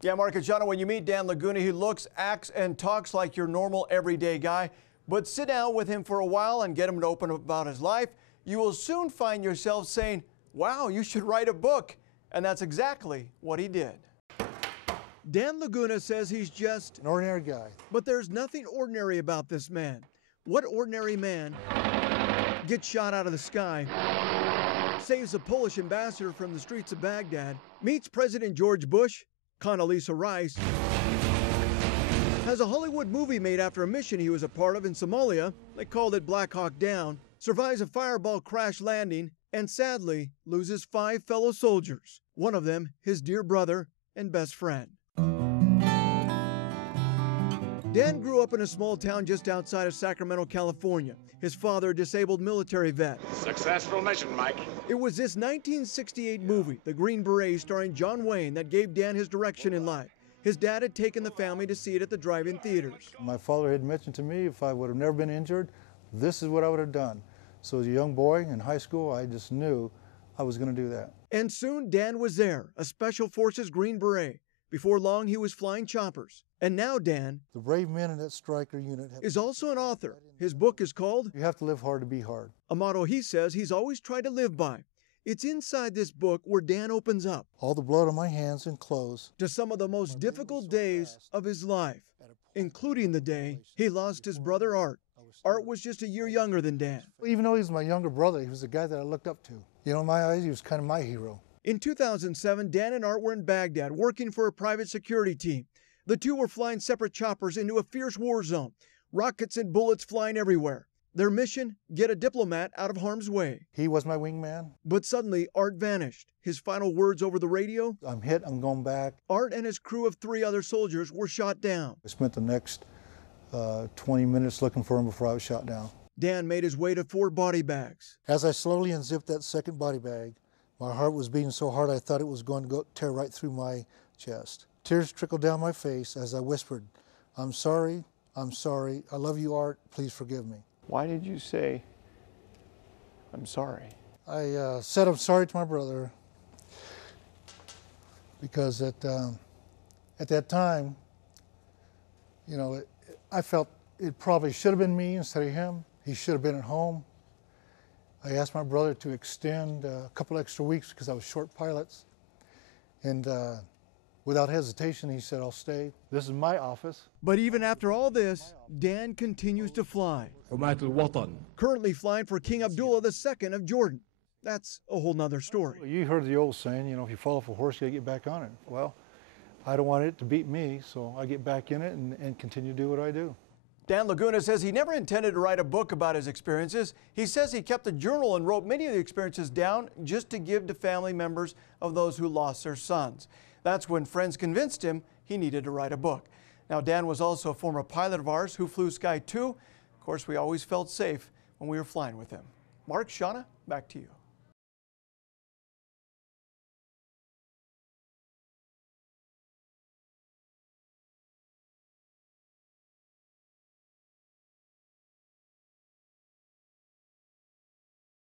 Yeah, Mark and Shauna, when you meet Dan Laguna, he looks, acts, and talks like your normal, everyday guy. But sit down with him for a while and get him to open up about his life. You will soon find yourself saying, wow, you should write a book. And that's exactly what he did. Dan Laguna says he's just an ordinary guy. But there's nothing ordinary about this man. What ordinary man gets shot out of the sky, saves a Polish ambassador from the streets of Baghdad, meets President George Bush, Condoleezza Rice, has a Hollywood movie made after a mission he was a part of in Somalia, they called it Black Hawk Down, survives a fireball crash landing, and sadly loses 5 fellow soldiers, one of them his dear brother and best friend. Dan grew up in a small town just outside of Sacramento, California. His father, a disabled military vet. Successful mission, Mike. It was this 1968 movie, The Green Beret, starring John Wayne, that gave Dan his direction in life. His dad had taken the family to see it at the drive-in theaters. My father had mentioned to me if I would have never been injured, this is what I would have done. So as a young boy in high school, I just knew I was going to do that. And soon Dan was there, a Special Forces Green Beret. Before long, he was flying choppers. And now Dan, the brave men in that Stryker unit, is also an author. His book is called You Have to Live Hard to Be Hard, a motto he says he's always tried to live by. It's inside this book where Dan opens up all the blood on my hands and clothes to some of the most difficult days of his life, including the day he lost his brother Art. Art was just a year younger than Dan. Even though he was my younger brother, he was the guy that I looked up to. You know, in my eyes, he was kind of my hero. In 2007, Dan and Art were in Baghdad working for a private security team. The two were flying separate choppers into a fierce war zone, rockets and bullets flying everywhere. Their mission, get a diplomat out of harm's way. He was my wingman. But suddenly, Art vanished. His final words over the radio? I'm hit, I'm going back. Art and his crew of 3 other soldiers were shot down. I spent the next 20 minutes looking for him before I was shot down. Dan made his way to 4 body bags. As I slowly unzipped that second body bag, my heart was beating so hard I thought it was going to tear right through my chest. Tears trickled down my face as I whispered, I'm sorry, I love you, Art, please forgive me. Why did you say, I'm sorry? I said I'm sorry to my brother because at that time, you know, I felt it probably should have been me instead of him. He should have been at home. I asked my brother to extend a couple extra weeks because I was short pilots. And without hesitation, he said, I'll stay. This is my office. But even after all this, Dan continues to fly. Currently flying for King Abdullah II of Jordan. That's a whole nother story. You heard the old saying, you know, if you fall off a horse, you gotta get back on it. Well, I don't want it to beat me, so I get back in it and continue to do what I do. Dan Laguna says he never intended to write a book about his experiences. He says he kept a journal and wrote many of the experiences down just to give to family members of those who lost their sons. That's when friends convinced him he needed to write a book. Now, Dan was also a former pilot of ours who flew Sky 2. Of course, we always felt safe when we were flying with him. Mark, Shauna, back to you.